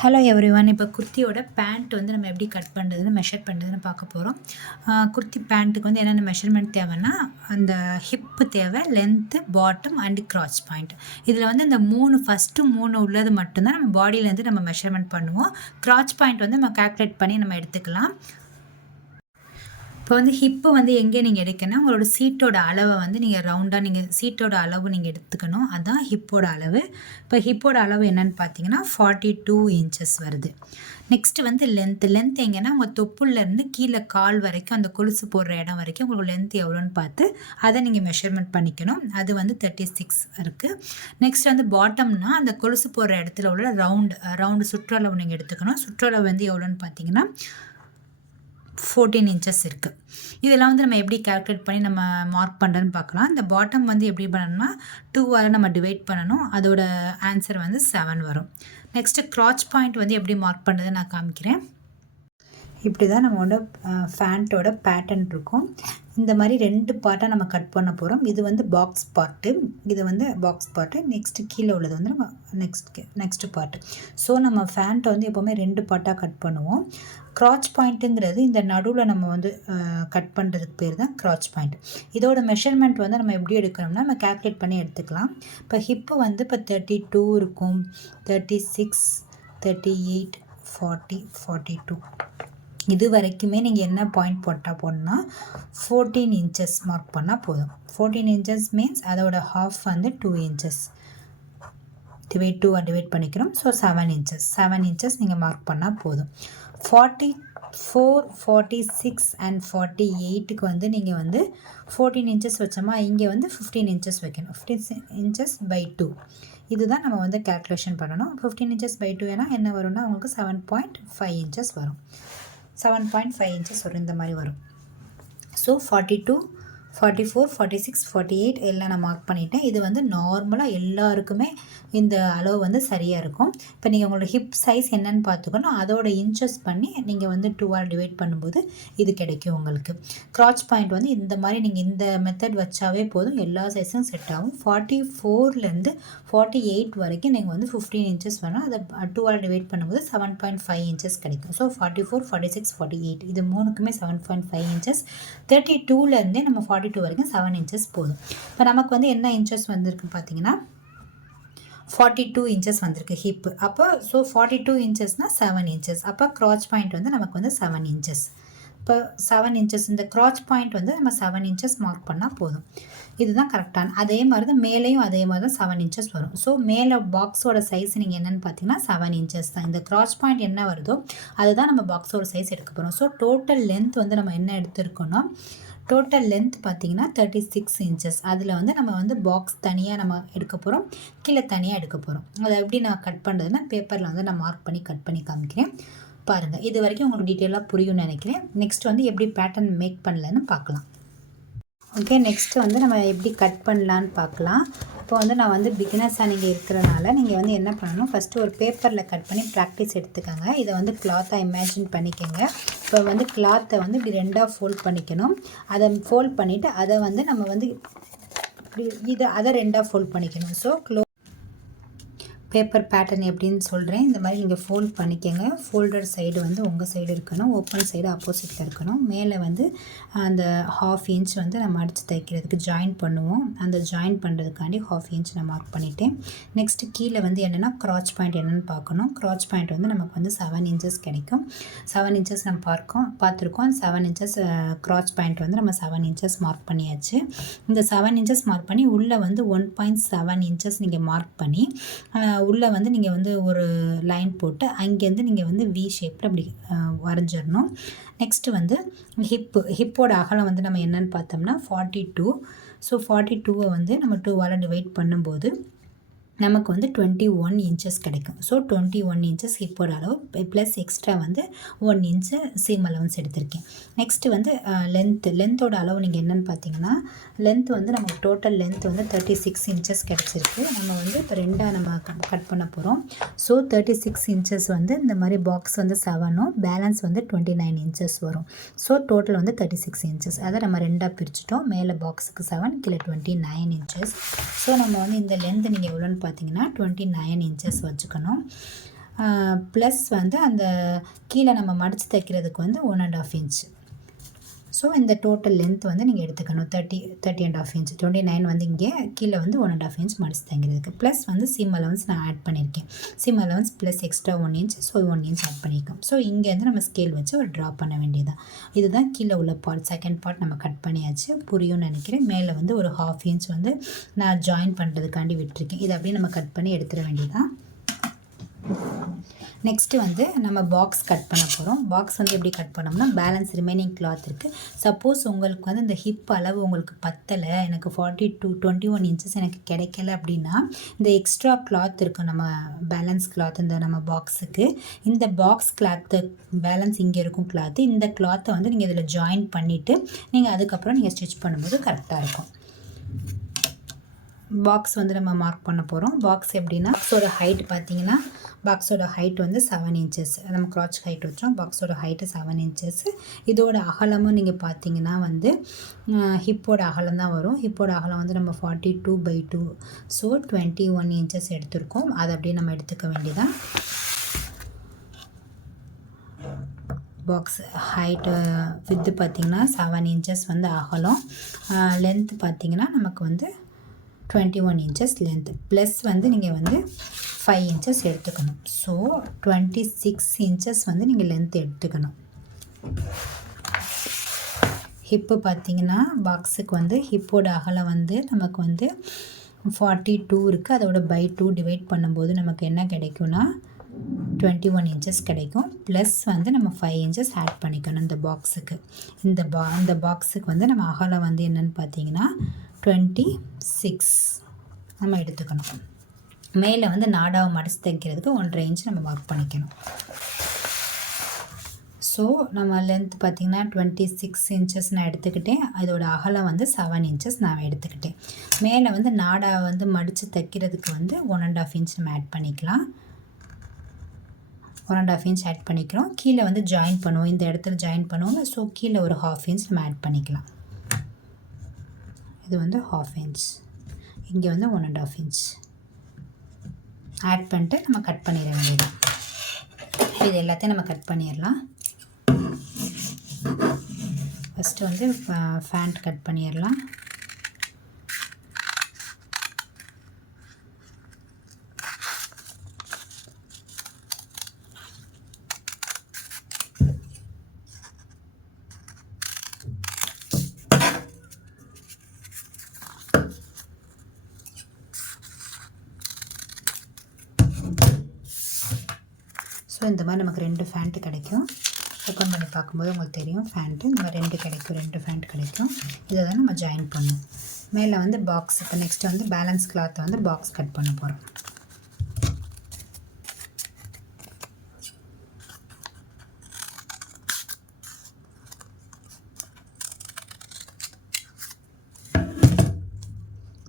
Hello everyone. இப்போ குர்த்தியோட pant வந்து நம்ம எப்படி கட் பண்ணுறதுன்னு மெஷர் பண்ணுறதுன்னு பார்க்க போகிறோம். குர்த்தி பேண்ட்டுக்கு வந்து என்னென்ன மெஷர்மெண்ட் தேவைன்னா, அந்த ஹிப்பு தேவை, லென்த்து, பாட்டம் அண்டு கிராச் பாயிண்ட். இதில் வந்து இந்த ஃபஸ்ட்டு மூணு உள்ளது மட்டும்தான் நம்ம பாடியிலேருந்து நம்ம மெஷர்மெண்ட் பண்ணுவோம். கிராச் பாயிண்ட் வந்து நம்ம கால்குலேட் பண்ணி நம்ம எடுத்துக்கலாம். இப்போ வந்து ஹிப்பு வந்து எங்கே நீங்கள் எடுக்கணும், உங்களோட சீட்டோட அளவை வந்து நீங்கள் ரவுண்டாக சீட்டோட அளவு நீங்கள் எடுத்துக்கணும். அதுதான் ஹிப்போட அளவு. இப்போ ஹிப்போட அளவு என்னன்னு பார்த்தீங்கன்னா 42 இன்ச்சஸ் வருது. நெக்ஸ்ட்டு வந்து லென்த் எங்கன்னா உங்கள் தொப்புலேருந்து கீழே கால் வரைக்கும், அந்த கொலுசு போடுற இடம் வரைக்கும் உங்களுக்கு லென்த் எவ்வளோன்னு பார்த்து அதை நீங்கள் மெஷர்மெண்ட் பண்ணிக்கணும். அது வந்து 36 இருக்குது. நெக்ஸ்ட் வந்து பாட்டம்னா அந்த கொலுசு போடுற இடத்துல உள்ள ரவுண்டு சுற்றளவு நீங்கள் எடுத்துக்கணும். சுற்றளவு வந்து எவ்வளோன்னு பார்த்தீங்கன்னா 14 இன்ச்சஸ் இருக்குது. இதெல்லாம் வந்து நம்ம எப்படி கால்குலேட் பண்ணி நம்ம மார்க் பண்ணுறதுன்னு பார்க்கலாம். இந்த பாட்டம் வந்து எப்படி பண்ணணும்னா 2ஆல் நம்ம டிவைட் பண்ணணும். அதோட ஆன்சர் வந்து 7 வரும். நெக்ஸ்ட்டு கிராச் பாயிண்ட் வந்து எப்படி மார்க் பண்ணுறது நான் காமிக்கிறேன். இப்படி தான் நம்மளோட ஃபேண்ட்டோட பேட்டர்ன் இருக்கும். இந்த மாதிரி 2 பார்ட்டாக நம்ம கட் பண்ண போகிறோம். இது வந்து பாக்ஸ் பார்ட்டு, இது வந்து பாக்ஸ் பார்ட்டு. நெக்ஸ்ட்டு கீழே உள்ளது வந்து நம்ம நெக்ஸ்ட்டு பார்ட்டு. ஸோ நம்ம ஃபேண்ட்டை வந்து எப்போவுமே 2 பார்ட்டாக கட் பண்ணுவோம். கிராச் பாயிண்ட்டுங்கிறது இந்த நடுவில் நம்ம வந்து கட் பண்ணுறதுக்கு பேர் தான் கிராச் பாயிண்ட். இதோட மெஷர்மெண்ட் வந்து நம்ம எப்படி எடுக்கணும்னா நம்ம கால்குலேட் பண்ணி எடுத்துக்கலாம். இப்போ ஹிப்பு வந்து இப்போ 32 இருக்கும், 36, 38, 40, 42. இது வரைக்குமே நீங்கள் என்ன பாயிண்ட் போடணும்னா 14 இன்ச்சஸ் மார்க் பண்ணால் போதும். 14 இன்ச்சஸ் மீன்ஸ் அதோட ஹாஃப் வந்து 2 இன்ச்சஸ். டிவைட் பண்ணிக்கிறோம். ஸோ 7 இன்ச்சஸ் நீங்கள் மார்க் பண்ணால் போதும். 44, 46 அண்ட் 48க்கு வந்து நீங்கள் வந்து 14 இன்ச்சஸ் வச்சோமா, இங்கே வந்து 15 இன்ச்சஸ் வைக்கணும். 15 இன்ச்சஸ் பை 2 இதுதான் நம்ம வந்து கால்குலேஷன் பண்ணணும். 15 இன்ச்சஸ் பை 2 ஏன்னா என்ன வரும்னா உங்களுக்கு 7.5 இன்ச்சஸ் வரும். 7.5 இன்ச்சஸ் வரும், இந்த மாதிரி வரும். ஸோ 42, 44, 46, 48 எல்லாம் நான் மார்க் பண்ணிட்டேன். இது வந்து நார்மலாக எல்லாருக்குமே இந்த அளவு வந்து சரியாக இருக்கும். இப்போ நீங்கள் உங்களோட ஹிப் சைஸ் என்னன்னு பார்த்துக்கணும். அதோட இன்ச்சஸ் பண்ணி நீங்கள் வந்து 2ஆல் டிவைட் பண்ணும்போது இது கிடைக்கும் உங்களுக்கு. கிராச் பாயிண்ட் வந்து இந்த மாதிரி நீங்கள் இந்த மெத்தட் வச்சாவே போதும், எல்லா சைஸும் செட் ஆகும். 44லேருந்து 48 வரைக்கும் நீங்கள் வந்து 15 இன்ச்சஸ் வேணும். அதை 2ஆல் டிவைட் பண்ணும்போது 7.5 இன்ச்சஸ் கிடைக்கும். ஸோ 44, 46, 48 இது மூணுக்குமே 7.5 இன்ச்சஸ். 32லேருந்தே நம்ம 42 வரைக்கும் 7 இன்ச்சஸ் போதும். இப்போ நமக்கு வந்து என்ன இன்ச்சஸ் வந்திருக்கு பார்த்தீங்கன்னா 42 இன்ச்சஸ் வந்திருக்கு ஹிப்பு. அப்போ ஸோ 42 இன்ச்சஸ்னால் 7 இன்ச்சஸ். அப்போ கிராச் பாயிண்ட் வந்து நமக்கு வந்து 7 இன்ச்சஸ். இப்போ 7 இன்ச்சஸ் இந்த கிராச் பாயிண்ட் வந்து நம்ம 7 இன்ச்சஸ் மார்க் பண்ணால் போதும். இதுதான் கரெக்டான. அதே மாதிரி தான் மேலேயும் அதே மாதிரி தான் 7 இன்ச்சஸ் வரும். ஸோ மேலே பாக்ஸோட சைஸ் நீங்கள் என்னென்னு பார்த்தீங்கன்னா 7 இன்ச்சஸ் தான். இந்த கிராச் பாயிண்ட் என்ன வருதோ அதுதான் நம்ம பாக்ஸோட சைஸ் எடுக்க போகிறோம். ஸோ டோட்டல் லென்த் வந்து நம்ம என்ன எடுத்துருக்கோன்னா, டோட்டல் லென்த் பார்த்தீங்கன்னா 36 இன்ச்சஸ். அதில் வந்து நம்ம வந்து பாக்ஸ் தனியாக நம்ம எடுக்க போகிறோம், கீழே தனியாக எடுக்க போகிறோம். அதை எப்படி நான் கட் பண்ணுறதுன்னா பேப்பரில் வந்து நான் மார்க் பண்ணி கட் பண்ணி காமிக்கிறேன் பாருங்கள். இது வரைக்கும் உங்களுக்கு டீட்டெயிலாக புரியும்னு நினைக்கிறேன். நெக்ஸ்ட் வந்து எப்படி பேட்டர்ன் மேக் பண்ணலன்னு பார்க்கலாம். ஓகே, நெக்ஸ்ட்டு வந்து நம்ம எப்படி கட் பண்ணலான்னு பார்க்கலாம். இப்போ வந்து நான் வந்து பிகினர்ஸாக நீங்கள் இருக்கிறனால நீங்கள் வந்து என்ன பண்ணணும், ஃபஸ்ட்டு ஒரு பேப்பரில் கட் பண்ணி ப்ராக்டிஸ் எடுத்துக்கோங்க. இதை வந்து கிளாத்தாக இமேஜின் பண்ணிக்கோங்க. இப்போ வந்து கிளாத்தை வந்து இப்படி 2ஆக ஃபோல்ட் பண்ணிக்கணும். அதை ஃபோல்ட் பண்ணிவிட்டு அதை வந்து நம்ம வந்து இப்படி அதை 2ஆக ஃபோல்ட் பண்ணிக்கணும். ஸோ பேப்பர் பேட்டர்ன் எப்படின்னு சொல்கிறேன். இந்த மாதிரி நீங்கள் ஃபோல்ட் பண்ணிக்கோங்க. ஃபோல்டர் சைடு வந்து உங்கள் சைடு இருக்கணும், ஓப்பன் சைடு ஆப்போசிட்டில் இருக்கணும். மேலே வந்து அந்த 1/2 இன்ச் வந்து நம்ம அடித்து தைக்கிறதுக்கு ஜாயின் பண்ணுவோம். அந்த ஜாயின் பண்ணுறதுக்காண்டி 1/2 இன்ச் நான் மார்க் பண்ணிவிட்டேன். நெக்ஸ்ட்டு கீழே வந்து என்னென்னா கிராச் பாயிண்ட் என்னென்னு பார்க்கணும். கிராச் பாயிண்ட் வந்து நமக்கு வந்து 7 இன்ச்சஸ் கிடைக்கும். 7 இன்ச்சஸ் நம்ம பார்த்துருக்கோம். 7 இன்ச்சஸ் கிராச் பாயிண்ட் வந்து நம்ம 7 இன்ச்சஸ் மார்க் பண்ணியாச்சு. இந்த 7 இன்ச்சஸ் மார்க் பண்ணி உள்ளே வந்து 1.7 இன்ச்சஸ் நீங்கள் மார்க் பண்ணி உள்ளே வந்து நீங்கள் வந்து ஒரு லைன் போட்டு அங்கேருந்து நீங்கள் வந்து வி ஷேப்பில் அப்படி வரைஞ்சிடணும். நெக்ஸ்ட்டு வந்து ஹிப்போட அகலம் வந்து நம்ம என்னென்னு பார்த்தோம்னா 42. ஸோ 42 வந்து நம்ம 2ஆல் டிவைட் பண்ணும்போது நமக்கு வந்து 21 இன்ச்சஸ் கிடைக்கும். ஸோ 21 இன்ச்சஸ் ஹிப்போட அளவு ப்ளஸ் எக்ஸ்ட்ரா வந்து 1 இன்ச்சு சீம் அலவன்ஸ் எடுத்திருக்கேன். நெக்ஸ்ட்டு வந்து லென்த்தோட அளவு நீங்கள் என்னென்னு பார்த்தீங்கன்னா, லென்த் வந்து நமக்கு டோட்டல் லென்த் வந்து 36 இன்ச்சஸ் கிடச்சிருக்கு. நம்ம வந்து இப்போ 2ஆக நம்ம கட் பண்ண போகிறோம். ஸோ 36 இன்ச்சஸ் வந்து இந்த மாதிரி பாக்ஸ் வந்து 7ம் பேலன்ஸ் வந்து 29 இன்ச்சஸ் வரும். ஸோ டோட்டல் வந்து 36 இன்ச்சஸ். அதை நம்ம 2ஆக பிரிச்சுட்டோம். மேலே பாக்ஸுக்கு 7, கீழே 29 இன்ச்சஸ். ஸோ நம்ம வந்து இந்த லென்த் நீங்கள் எவ்வளோன்னு பார்த்தீங்கன்னா 29 இன்ச்சஸ் வச்சுக்கணும். ப்ளஸ் வந்து அந்த கீழே நம்ம மடித்து தைக்கிறதுக்கு வந்து 1.5 இன்ச். ஸோ இந்த டோட்டல் லென்த் வந்து நீங்கள் எடுத்துக்கணும் 30.5 இன்ச். 29 வந்து இங்கே, கீழே வந்து 1.5 இன்ச் மடித்து தைக்கிறதுக்கு. ப்ளஸ் வந்து சிம் அலவன்ஸ் நான் ஆட் பண்ணியிருக்கேன். Seam allowance plus extra 1 inch. So 1 inch add பண்ணியிருக்கோம். ஸோ இங்கேருந்து நம்ம ஸ்கேல் வச்சு ஒரு ட்ரா பண்ண வேண்டியதான். இதுதான் கீழே உள்ள பார்ட். செகண்ட் பார்ட் நம்ம கட் பண்ணியாச்சு. புரியும்னு நினைக்கிறேன். மேலே வந்து ஒரு 1/2 இன்ச் வந்து நான் ஜாயின் பண்ணுறதுக்காண்டி விட்டுருக்கேன். இதை அப்படியே நம்ம கட் பண்ணி எடுத்துட வேண்டியதான். நெக்ஸ்ட்டு வந்து நம்ம பாக்ஸ் கட் பண்ண போகிறோம். பாக்ஸ் வந்து எப்படி கட் பண்ணோம்னா, பேலன்ஸ் ரிமைனிங் கிளாத் இருக்குது. சப்போஸ் உங்களுக்கு வந்து இந்த ஹிப் அளவு உங்களுக்கு பத்தலை, எனக்கு 21 இன்ச்சஸ் எனக்கு கிடைக்கல அப்படின்னா, இந்த எக்ஸ்ட்ரா கிளாத் இருக்கும் நம்ம பேலன்ஸ் கிளாத் இந்த நம்ம பாக்ஸுக்கு. இந்த பாக்ஸ் கிளாத்து பேலன்ஸ் இங்கே இருக்கும் கிளாத்து. இந்த கிளாத்தை வந்து நீங்கள் இதில் ஜாயின் பண்ணிவிட்டு நீங்கள் அதுக்கப்புறம் நீங்கள் ஸ்டிச் பண்ணும்போது கரெக்டாக இருக்கும். பாக்ஸ் வந்து நம்ம மார்க் பண்ண போகிறோம். பாக்ஸ் எப்படின்னா, பாக்ஸோட ஹைட் பார்த்தீங்கன்னா, பாக்ஸோட ஹைட் வந்து 7 இன்ச்சஸ். நம்ம க்ராச் ஹைட் வச்சோம். பாக்ஸோட ஹைட்டு 7 இன்ச்சஸ். இதோட அகலமும் நீங்கள் பார்த்தீங்கன்னா வந்து ஹிப்போட அகலம் தான் வரும். ஹிப்போட அகலம் வந்து நம்ம 42/2. ஸோ 21 இன்ச்சஸ் எடுத்திருக்கோம். அதை அப்படியே நம்ம எடுத்துக்க வேண்டியதான். பாக்ஸ் ஹைட்டு வித்து பார்த்திங்கன்னா 7 இன்ச்சஸ் வந்து அகலம். லென்த்து பார்த்திங்கன்னா நமக்கு வந்து 21 இன்ச்சஸ் லென்த்து. ப்ளஸ் வந்து நீங்கள் வந்து 5 இன்ச்சஸ் எடுத்துக்கணும். ஸோ 26 இன்ச்சஸ் வந்து நீங்கள் லென்த் எடுத்துக்கணும். ஹிப்பு பார்த்திங்கன்னா பாக்ஸுக்கு வந்து ஹிப்போட அகலம் வந்து நமக்கு வந்து 42 இருக்குது. அதோட பை 2 டிவைட் பண்ணும்போது நமக்கு என்ன கிடைக்கும்னா 21 இன்ச்சஸ் கிடைக்கும். ப்ளஸ் வந்து நம்ம 5 இன்ச்சஸ் ஆட் பண்ணிக்கணும் இந்த பாக்ஸுக்கு. இந்த பாக்ஸுக்கு வந்து நம்ம அகலம் வந்து என்னென்னு பார்த்தீங்கன்னா 26 நம்ம எடுத்துக்கணும். மேலே வந்து நாடாவை மடித்து தைக்கிறதுக்கு 1.5 இன்ச் நம்ம மார்க் பண்ணிக்கணும். ஸோ நம்ம லென்த் பார்த்திங்கன்னா 26 இன்ச்சஸ் நான் எடுத்துக்கிட்டேன். அதோட அகலம் வந்து 7 இன்ச்சஸ் நான் எடுத்துக்கிட்டேன். மேலே வந்து நாடாவை வந்து மடித்து தைக்கிறதுக்கு வந்து 1.5 இன்ச் நம்ம ஆட் பண்ணிக்கலாம். 1.5 இன்ச் ஆட் பண்ணிக்கிறோம். கீழே வந்து ஜாயின் பண்ணுவோம். இந்த இடத்துல ஜாயின் பண்ணுவோம். ஸோ கீழே ஒரு 1/2 இன்ச் நம்ம ஆட் பண்ணிக்கலாம். இது வந்து 1/2 இன்ச். இங்கே வந்து 1.5 இன்ச் ஆட் பண்ணிட்டு நம்ம கட் பண்ணிட வேண்டியது. இது எல்லாத்தையும் நம்ம கட் பண்ணிடலாம். ஃபஸ்ட்டு வந்து ஃபேண்ட் கட் பண்ணிடலாம். ஸோ இந்த மாதிரி நமக்கு 2 ஃபேண்ட்டு கிடைக்கும். ஓப்பன் பண்ணி பார்க்கும்போது உங்களுக்கு தெரியும் ஃபேண்ட்டு இந்த மாதிரி 2 கிடைக்கும். 2 ஃபேண்ட் கிடைக்கும். இதை தான் நம்ம ஜாயின் பண்ணணும். மேலே வந்து பாக்ஸ். இப்போ நெக்ஸ்ட்டு வந்து பேலன்ஸ் கிளாத்தை வந்து பாக்ஸ் கட் பண்ண போகிறோம்.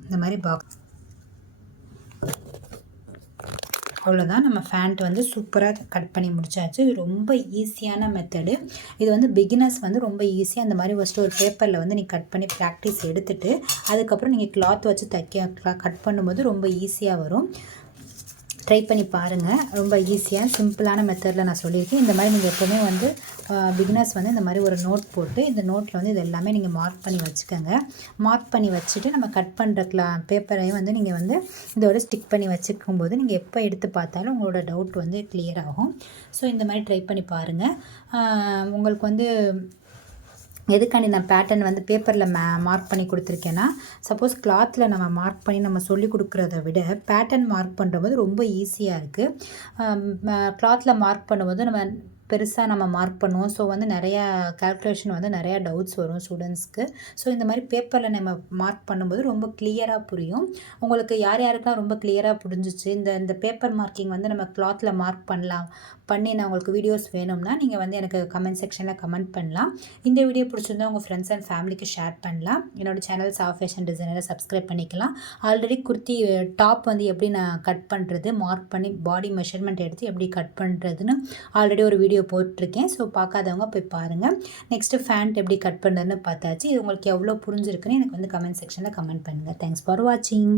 இந்த மாதிரி பாக்ஸ். அவ்வளோதான். நம்ம ஃபேண்ட் வந்து சூப்பராக கட் பண்ணி முடிச்சாச்சு. இது ரொம்ப ஈஸியான மெத்தடு. இது வந்து பிகினர்ஸ் வந்து ரொம்ப ஈஸியாக அந்த மாதிரி ஃபஸ்ட்டு ஒரு பேப்பரில் வந்து நீங்கள் கட் பண்ணி ப்ராக்டிஸ் எடுத்துகிட்டு அதுக்கப்புறம் நீங்கள் கிளாத் வச்சு கட் பண்ணும்போது ரொம்ப ஈஸியாக வரும். ட்ரை பண்ணி பாருங்கள். ரொம்ப ஈஸியாக சிம்பிளான மெத்தடில் நான் சொல்லியிருக்கேன். இந்த மாதிரி நீங்கள் எப்போவுமே வந்து பிகினர்ஸ் வந்து இந்த மாதிரி ஒரு நோட் போட்டு இந்த நோட்டில் வந்து இது எல்லாமே நீங்கள் மார்க் பண்ணி வச்சுக்கோங்க. மார்க் பண்ணி வச்சுட்டு நம்ம கட் பண்ணுற பேப்பரையும் வந்து நீங்கள் வந்து இதோட ஸ்டிக் பண்ணி வச்சுக்கும்போது நீங்கள் எப்போ எடுத்து பார்த்தாலும் உங்களோட டவுட் வந்து கிளியர் ஆகும். ஸோ இந்த மாதிரி ட்ரை பண்ணி பாருங்கள். உங்களுக்கு வந்து எதுக்காண்டி நான் பேட்டர்ன் வந்து பேப்பரில் மார்க் பண்ணி கொடுத்துருக்கேன்னா, சப்போஸ் கிளாத்தில் நம்ம மார்க் பண்ணி நம்ம சொல்லி கொடுக்குறத விட பேட்டர்ன் மார்க் பண்ணும்போது ரொம்ப ஈஸியாக இருக்குது. கிளாத்தில் மார்க் பண்ணும்போது நம்ம பெருசாக நம்ம மார்க் பண்ணுவோம். ஸோ வந்து நிறையா கால்குலேஷன் வந்து நிறையா டவுட்ஸ் வரும் ஸ்டூடெண்ட்ஸ்க்கு. ஸோ இந்த மாதிரி பேப்பரில் நம்ம மார்க் பண்ணும்போது ரொம்ப கிளியராக புரியும். உங்களுக்கு யார் யாருக்கெல்லாம் ரொம்ப கிளியராக புரிஞ்சிச்சு, இந்த பேப்பர் மார்க்கிங் வந்து நம்ம கிளாத்தில் மார்க் பண்ணி நான் உங்களுக்கு வீடியோஸ் வேணும்னா நீங்கள் வந்து எனக்கு கமெண்ட் செக்ஷனில் கமெண்ட் பண்ணலாம். இந்த வீடியோ பிடிச்சிருந்தா உங்கள் ஃப்ரெண்ட்ஸ் அண்ட் ஃபேமிலிக்கு ஷேர் பண்ணலாம். என்னோடய சேனல் சாஃப்ட் ஃபேஷன் டிசைனரை சப்ஸ்கிரைப் பண்ணிக்கலாம். ஆல்ரெடி குர்த்தி டாப் வந்து எப்படி நான் கட் பண்ணுறது, மார்க் பண்ணி பாடி மெஷர்மெண்ட் எடுத்து எப்படி கட் பண்ணுறதுன்னு ஆல்ரெடி ஒரு வீடியோ போட்டிருக்கேன். ஸோ பார்க்காதவங்க போய் பாருங்கள். நெக்ஸ்ட்டு ஃபேண்ட் எப்படி கட் பண்ணுறதுன்னு பார்த்தாச்சு. இது உங்களுக்கு எவ்வளோ புரிஞ்சிருக்குன்னு எனக்கு வந்து கமெண்ட் செக்ஷனில் கமெண்ட் பண்ணுங்கள். தேங்க்ஸ் ஃபார் வாட்சிங்.